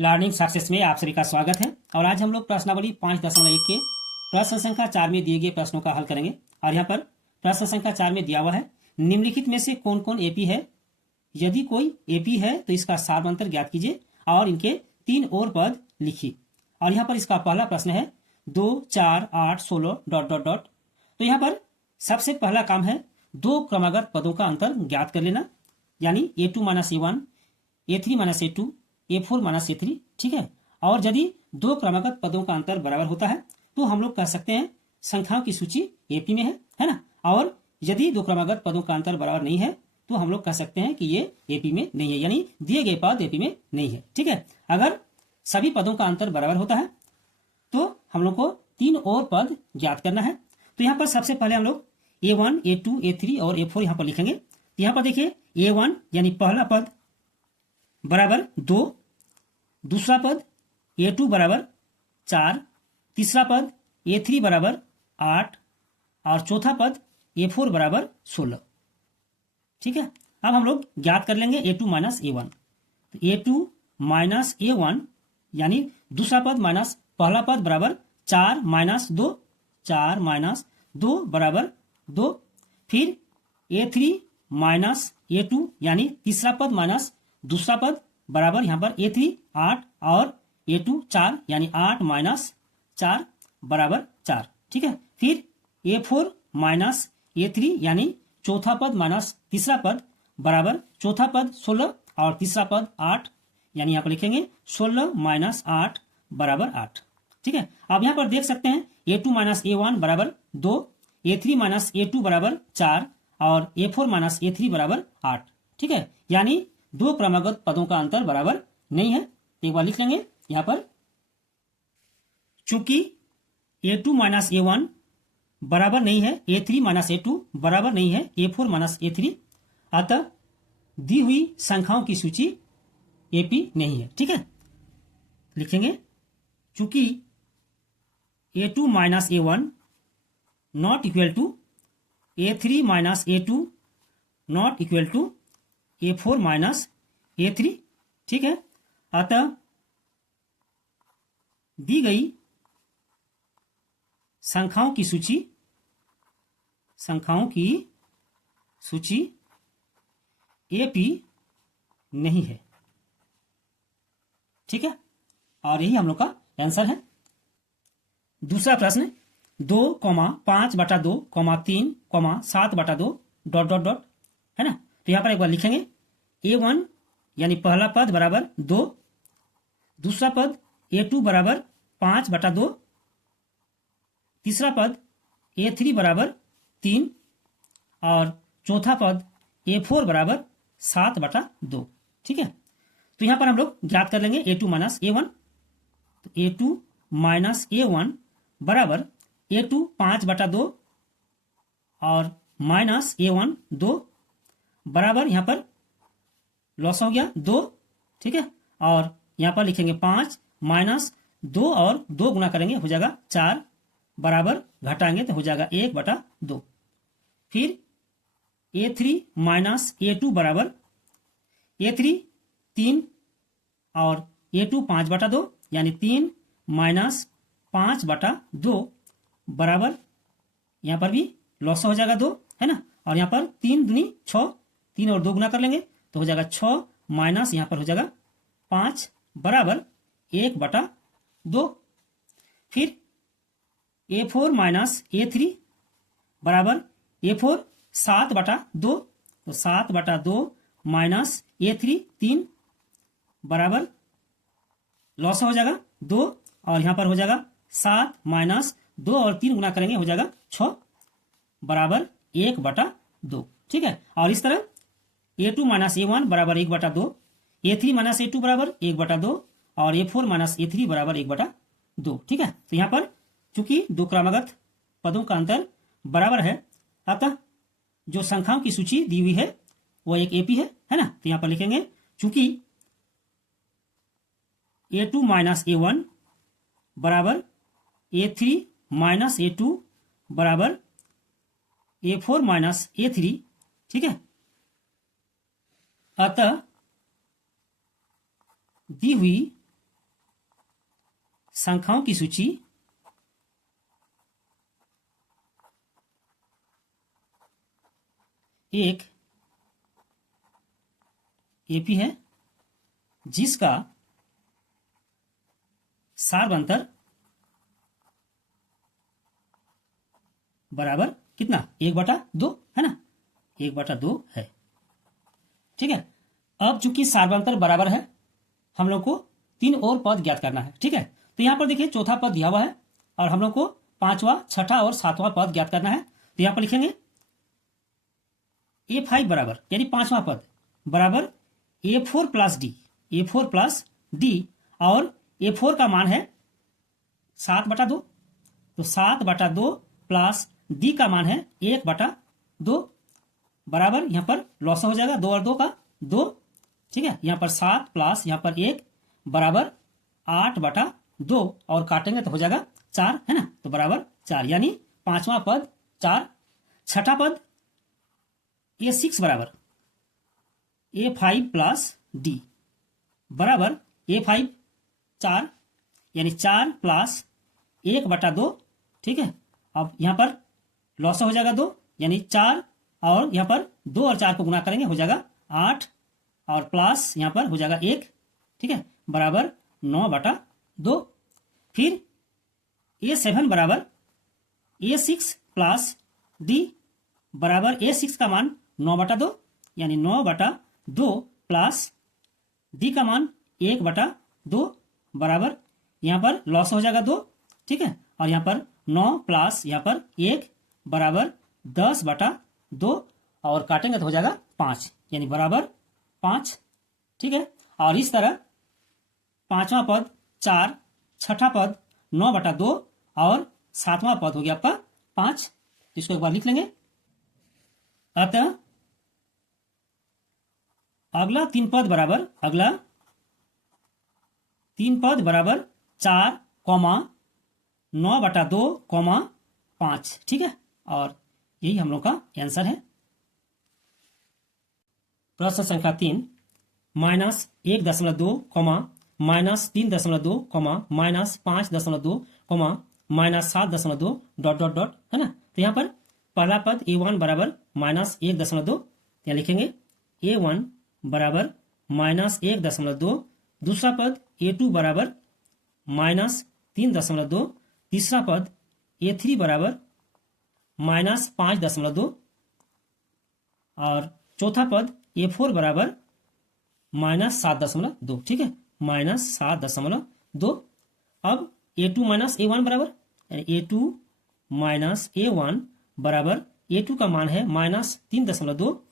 Learning success में आप सभी का स्वागत है। और आज हम लोग प्रश्नावली 5.1 के प्रश्न संख्या 4 में दिए गए प्रश्नों का हल करेंगे। और यहाँ पर प्रश्न संख्या 4 में दिया हुआ है, निम्नलिखित में से कौन कौन एपी है? यदि कोई एपी है तो इसका सार्वंतर ज्ञात कीजिए और इनके 3 और पद लिखिए। और यहाँ पर इसका पहला प्रश्न है 2, 4, 8, 16 ... तो यहाँ पर सबसे पहला काम है 2 क्रमागत पदों का अंतर ज्ञात कर लेना, यानी A2 - A1, A3 - A2, A4 - A3। ठीक है। और यदि 2 क्रमागत पदों का अंतर बराबर होता है तो हम लोग कह सकते हैं संख्याओं की सूची एपी में है ना। और यदि 2 क्रमागत पदों का अंतर बराबर नहीं है तो हम लोग कह सकते हैं कि ये एपी में नहीं है, यानी दिए गए पद एपी में नहीं है। ठीक है। अगर सभी पदों का अंतर बराबर होता है तो हम लोग को 3 और पद ज्ञात करना है। तो यहाँ पर सबसे पहले हम लोग A1, A2, A3 और A4 यहाँ पर लिखेंगे। यहाँ पर देखिए A1 यानी पहला पद बराबर 2, दूसरा पद A2 बराबर 4, तीसरा पद A3 बराबर 8 और चौथा पद A4 बराबर 16। ठीक है। अब हम लोग ज्ञात कर लेंगे A2 - A1। तो A2 - A1 यानी दूसरा पद माइनस पहला पद बराबर 4 - 2, 4 - 2 बराबर 2। फिर A3 - A2 यानी तीसरा पद माइनस दूसरा पद बराबर यहाँ पर A3 8 और A2 4 यानी 8 - 4 बराबर 4। ठीक है। फिर A4 - A3 यानी चौथा पद माइनस तीसरा पद बराबर चौथा पद 16 और तीसरा पद 8, यानी यहाँ पर लिखेंगे 16 - 8 बराबर 8। ठीक है। अब यहाँ पर देख सकते हैं A2 - A1 बराबर 2, A3 - A2 बराबर 4 और A4 - A3 बराबर 8। ठीक है। यानी 2 क्रमागत पदों का अंतर बराबर नहीं है। एक बार लिख लेंगे यहाँ पर, चूंकि A2 - A1 बराबर नहीं है, A3 - A2 बराबर नहीं है A4 - A3, अतः दी हुई संख्याओं की सूची एपी नहीं है। ठीक है। लिखेंगे चूंकि A2 - A1 not equal to A3 - A2 not equal to A4 - A3। ठीक है। अतः दी गई संख्याओं की सूची एपी नहीं है। ठीक है। और यही हम लोग का आंसर है। दूसरा प्रश्न 2, 5/2, 3, 7/2 ... है ना। तो यहाँ पर एक बार लिखेंगे A1 यानी पहला पद बराबर 2, दूसरा पद A2 बराबर 5/2, तीसरा पद A3 बराबर 3 और चौथा पद A4 बराबर 7/2। ठीक है। तो यहाँ पर हम लोग ज्ञात कर लेंगे A2 - A1। तो A2 - A1 बराबर A2 5/2 और माइनस A1 2 बराबर यहाँ पर लॉस हो गया 2। ठीक है। और यहाँ पर लिखेंगे 5 - 2 और 2 गुना करेंगे हो जाएगा 4 बराबर घटाएंगे तो हो जाएगा 1/2। फिर A3 - A2 बराबर A3 3 और A2 5/2 यानी 3 - 5/2 बराबर यहाँ पर भी लॉस हो जाएगा 2, है ना। और यहाँ पर 3 दूनी 6, 3 और 2 गुना कर लेंगे तो हो जाएगा 6 माइनस यहाँ पर हो जाएगा 5 बराबर 1/2। फिर A4 - A3 बराबर A4 7/2, तो 7/2 माइनस A3 3 बराबर लॉस हो जाएगा 2 और यहाँ पर हो जाएगा 7 माइनस 2 और 3 गुना करेंगे हो जाएगा 6 बराबर 1/2। ठीक है। और इस तरह A2 - A1 बराबर 1/2, A3 - A2 बराबर 1/2 और A4 - A3 बराबर 1/2। ठीक है। तो यहाँ पर चूंकि 2 क्रमागत पदों का अंतर बराबर है, अतः जो संख्याओं की सूची दी हुई है वो एक एपी है ना। तो यहाँ पर लिखेंगे चूंकि A2 - A1 बराबर A3 - A2 बराबर A4 - A3। ठीक है। अतः दी हुई संख्याओं की सूची एक एपी है जिसका सार्वंतर बराबर कितना 1/2 है ना, 1/2 है। ठीक है, अब चूंकि सार्वंतर बराबर है हम लोग को 3 और पद ज्ञात करना है। ठीक है, तो यहां पर देखिए चौथा पद दिया हुआ है और हम लोग को 5वां, 6ठा और 7वां पद ज्ञात करना है। तो यहां पर लिखेंगे A5 बराबर यानी 5वां पद बराबर A4 plus D, A4 plus D, और A4 का मान है 7/2, तो 7/2 प्लस डी का मान है 1/2 बराबर, यहां पर लॉस हो जाएगा 2 और 2 का 2। ठीक है, यहां पर 7 प्लस यहां पर 1 बराबर 8/2 और काटेंगे तो हो जाएगा 4 है ना, तो बराबर 4, यानी 5वां पद 4। छठा पद A6 बराबर A5 प्लस डी बराबर A5 4 यानी 4 प्लस 1/2। ठीक है, अब यहां पर लॉस हो जाएगा 2 यानी 4, और यहां पर 2 और 4 को गुना करेंगे हो जाएगा 8, और प्लस यहां पर हो जाएगा 1। ठीक है, बराबर 9/2। फिर A7 बराबर A6 प्लस डी बराबर A6 का मान 9/2 यानी 9/2 प्लस डी का मान 1/2 बराबर, यहां पर लॉस हो जाएगा 2। ठीक है, और यहां पर 9 प्लस यहां पर 1 बराबर 10/2 और काटेंगे तो हो जाएगा 5 यानी बराबर 5। ठीक है, और इस तरह 5वां पद 4, छठा पद 9/2 और 7वां पद हो गया आपका 5। तो इसको एक बार लिख लेंगे। अतः अगला 3 पद बराबर 4, 9/2, 5। ठीक है, और यही हम लोग का आंसर है। प्रश्न संख्या 3 -1.2, -3.2, -5.2, -7.2 ... है ना। तो यहाँ पर पहला पद A1 बराबर -1.2, यहाँ लिखेंगे A1 बराबर -1.2, दूसरा पद A2 बराबर -3.2, तीसरा पद A3 बराबर -5.2 और चौथा पद A4 बराबर -7.2। ठीक है, -7.2। अब A2 माइनस A1 बराबर A2 माइनस A1 बराबर A2 का मान है -3.2,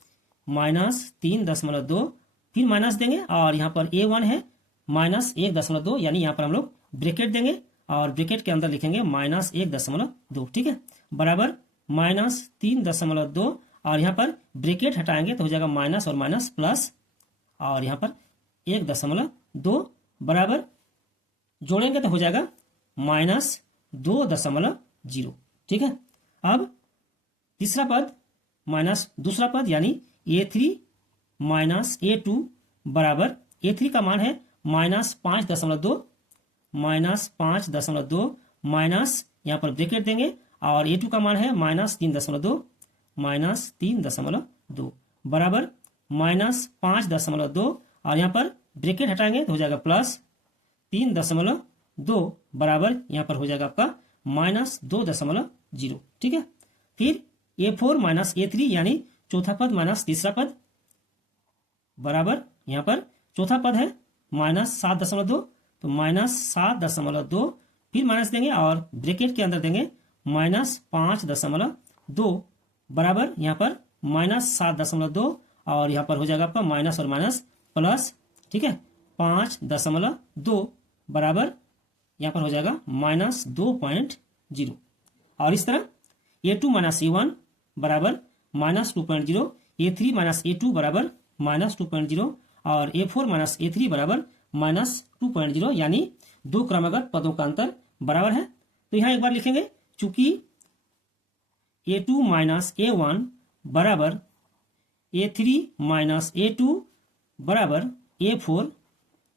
-3.2, फिर माइनस देंगे और यहाँ पर A1 है -1.2, यानी यहाँ पर हम लोग ब्रैकेट देंगे और ब्रैकेट के अंदर लिखेंगे -1.2। ठीक है, बराबर -3.2 और यहाँ पर ब्रैकेट हटाएंगे तो हो जाएगा माइनस और माइनस प्लस, और यहाँ पर 1.2 बराबर जोड़ेंगे तो हो जाएगा -2.0। ठीक है, अब तीसरा पद माइनस दूसरा पद यानी A3 माइनस A2 बराबर A3 का मान है -5.2, -5.2 माइनस यहाँ पर ब्रैकेट देंगे और A2 का मान है -3.2, -3.2 बराबर -5.2 और यहाँ पर ब्रैकेट हटाएंगे तो हो जाएगा प्लस 3.2 बराबर यहाँ पर हो जाएगा आपका -2.0। ठीक है, फिर A4 माइनस A3 यानी चौथा पद माइनस तीसरा पद बराबर यहाँ पर चौथा पद है -7.2, तो -7.2 फिर माइनस देंगे और ब्रैकेट के अंदर देंगे -5.2 बराबर यहाँ पर -7.2 और यहाँ पर हो जाएगा आपका माइनस और माइनस प्लस। ठीक है, 5.2 बराबर यहाँ पर हो जाएगा -2.0 और इस तरह A2 माइनस A1 बराबर -2.0, A3 माइनस A2 बराबर -2.0 और A4 माइनस A3 बराबर -2.0, यानी दो क्रमागत पदों का अंतर बराबर है। तो यहाँ एक बार लिखेंगे चूंकि A2 माइनस A1 बराबर A3 माइनस A2 बराबर A4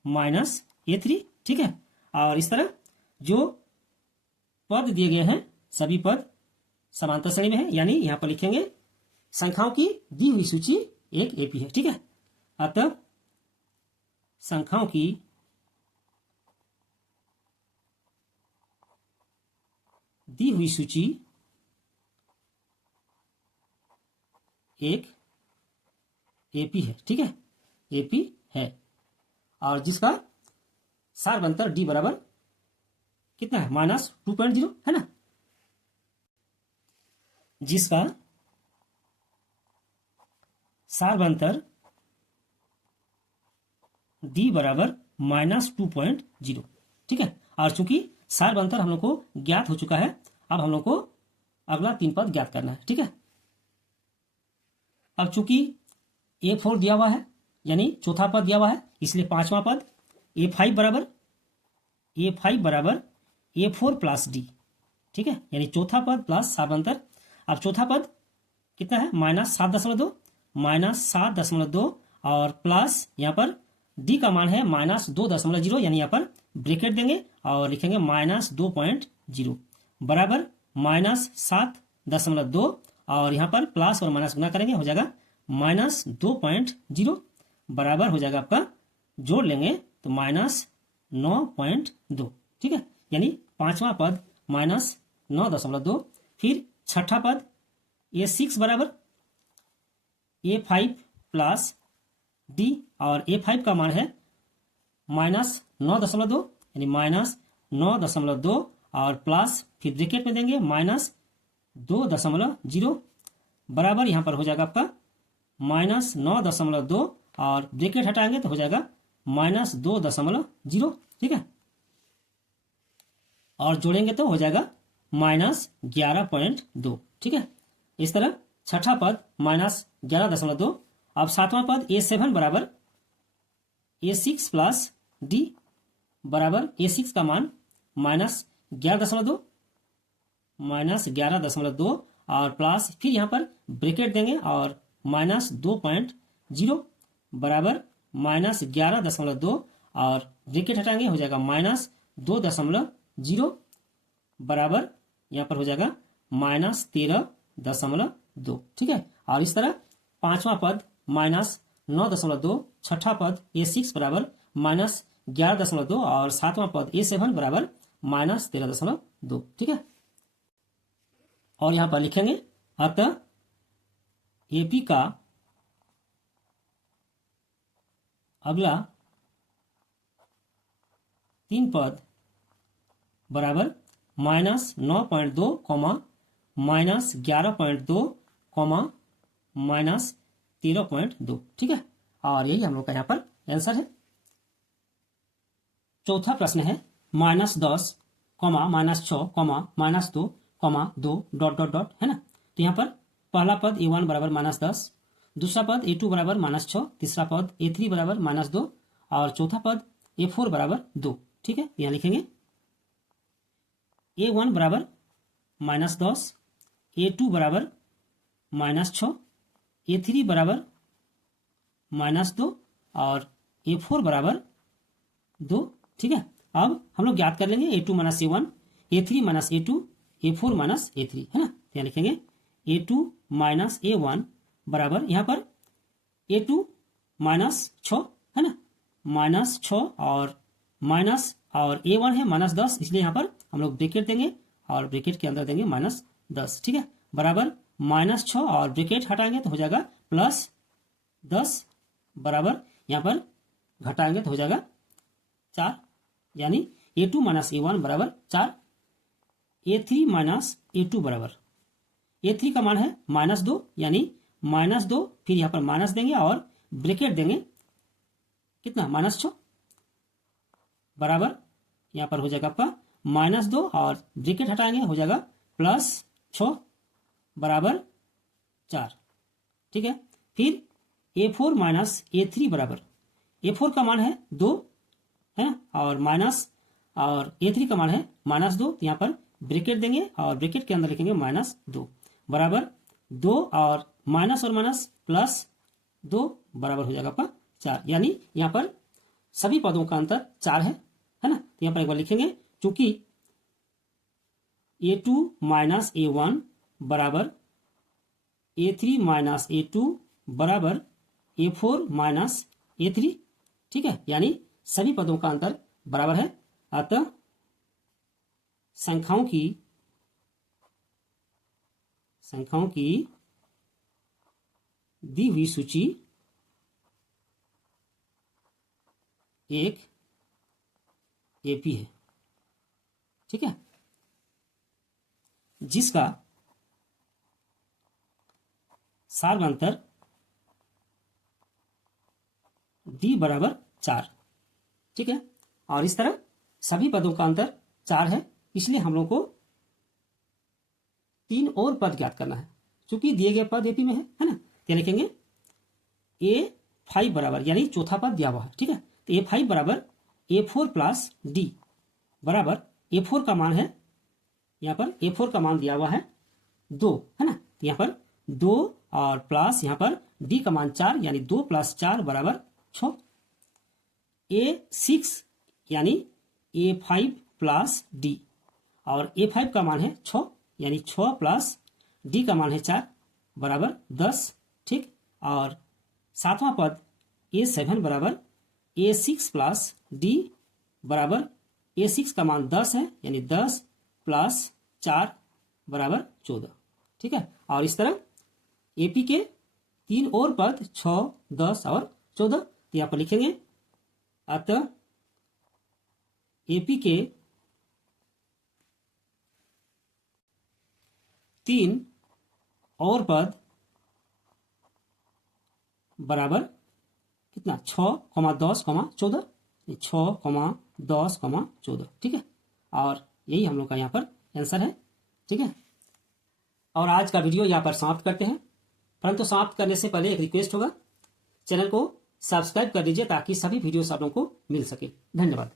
माइनस A3। ठीक है, और इस तरह जो पद दिए गए हैं सभी पद समांतर श्रेणी में है, यानी यहां पर लिखेंगे संख्याओं की दी हुई सूची एक एपी है। ठीक है, अतः संख्याओं की दी हुई सूची एक एपी है। ठीक है, एपी है और जिसका सार्वंतर डी बराबर कितना है, -2.0 है ना। जिसका सार्वंतर डी बराबर -2.0। ठीक है, और चूंकि सार्वंतर हम लोग को ज्ञात हो चुका है, अब हम लोग को अगला 3 पद ज्ञात करना है। ठीक है, अब चूंकि A4 दिया हुआ है, यानी चौथा पद दिया हुआ है, इसलिए 5वां पद A5 बराबर A4 प्लस डी। ठीक है, यानी चौथा पद प्लस सार्वंतर। अब चौथा पद कितना है, -7.2 और प्लस यहाँ पर डी का मान है -2.0, यानी यहाँ पर ब्रैकेट देंगे और लिखेंगे -2.0 बराबर -7.2 और यहाँ पर प्लस और माइनस गुना करेंगे, हो जाएगा -2.0 बराबर हो जाएगा आपका, जोड़ लेंगे तो -9.2। ठीक है, यानी 5वां पद -9.2। फिर छठा पद A6 बराबर A5 प्लस डी और A5 का मान है -9.2, यानी -9.2 और प्लस फिर ब्रैकेट में देंगे -2.0 बराबर यहाँ पर हो जाएगा आपका -9.2 और ब्रैकेट हटाएंगे तो हो जाएगा -2.0। ठीक है, और जोड़ेंगे तो हो जाएगा -11.2। ठीक है, इस तरह छठा पद -11.2। अब सातवां पद A7 बराबर A6 प्लस डी बराबर A6 का मान -11.2 और प्लस फिर यहाँ पर ब्रैकेट देंगे और -2.0 बराबर -11.2 और ब्रैकेट हटाएंगे, हो जाएगा -2.0 बराबर यहाँ पर हो जाएगा -13.2। ठीक है, और इस तरह पांचवा पद -9.2, छठा पद A6 बराबर -11.2 और सातवां पद A7 बराबर -13.2। ठीक है, और यहां पर लिखेंगे अतः एपी का अगला 3 पद बराबर -9.2, -11.2, -13.2। ठीक है, और यही हम लोग का यहाँ पर आंसर है। चौथा प्रश्न है -10, -6, -2, -2 डॉट डॉट डॉट है ना। तो यहाँ पर पहला पद A1 बराबर -10, दूसरा पद A2 बराबर -6, तीसरा पद A3 बराबर -2 और चौथा पद A4 बराबर 2। ठीक है, यहाँ लिखेंगे A1 बराबर -10, A2 बराबर -6, A3 बराबर -2 और A4 बराबर 2। ठीक है, अब हम लोग ज्ञात कर लेंगे A2 - A1, A3 - A2, A4 - A3 है ना। तो यहाँ लिखेंगे A2 - A1 बराबर यहाँ पर A2 -6 है ना, -6 और माइनस और A1 है -10, इसलिए यहाँ पर हम लोग ब्रैकेट देंगे और ब्रैकेट के अंदर देंगे -10। ठीक है, बराबर -6 और ब्रैकेट हटाएंगे तो हो जाएगा +10 बराबर यहाँ पर घटाएंगे तो हो जाएगा 4, यानी A2 - A1 बराबर 4। A3 - A2 बराबर A3 का मान है -2, यानी -2 फिर यहाँ पर माइनस देंगे और ब्रैकेट देंगे कितना -6 बराबर यहाँ पर हो जाएगा आपका -2 और ब्रैकेट हटाएंगे हो जाएगा +6 बराबर 4। ठीक है, फिर A4 - A3 बराबर A4 का मान है 2 है ना, और माइनस और A3 का मान है -2, तो यहाँ पर ब्रैकेट देंगे और ब्रैकेट के अंदर लिखेंगे -2 बराबर 2 और माइनस +2 बराबर हो जाएगा आपका 4, यानी यहाँ पर सभी पदों का अंतर 4 है ना। तो यहाँ पर एक बार लिखेंगे, चूंकि A2 माइनस A1 बराबर A3 माइनस A2 बराबर A4 माइनस A3। ठीक है, यानी सभी पदों का अंतर बराबर है। अतः संख्याओं की दी हुई सूची एक एपी है। ठीक है, जिसका सार्वंतर डी बराबर 4। ठीक है, और इस तरह सभी पदों का अंतर 4 है, इसलिए हम लोग को 3 और पद ज्ञात करना है। चूंकि दिए गए पद एपी में है ना, तो लिखेंगे A5 बराबर, यानी चौथा पद दिया हुआ है। ठीक है, तो A5 बराबर A4 प्लस डी बराबर A4 का मान है, यहाँ पर A4 का मान दिया हुआ है 2, है ना, यहाँ पर 2 और प्लस यहाँ पर डी का मान 4, यानी 2 + 4 बराबर 6। A6 यानी A5 प्लस डी, और A5 का मान है 6, यानी 6 प्लस डी का मान है 4 बराबर 10। ठीक, और सातवां पद A7 बराबर A6 प्लस डी बराबर A6 का मान 10 है, यानी 10 प्लस 4 बराबर 14। ठीक है, और इस तरह एपी के 3 और पद 6, 10 और 14 यहाँ पर लिखेंगे। अतः एपी के 3 और पद बराबर कितना, 6, 10, 14, 6, 10, 14। ठीक है, और यही हम लोग का यहाँ पर आंसर है। ठीक है, और आज का वीडियो यहाँ पर समाप्त करते हैं, परंतु समाप्त करने से पहले एक रिक्वेस्ट होगा, चैनल को सब्सक्राइब कर लीजिए ताकि सभी वीडियोस आप लोगों को मिल सके। धन्यवाद।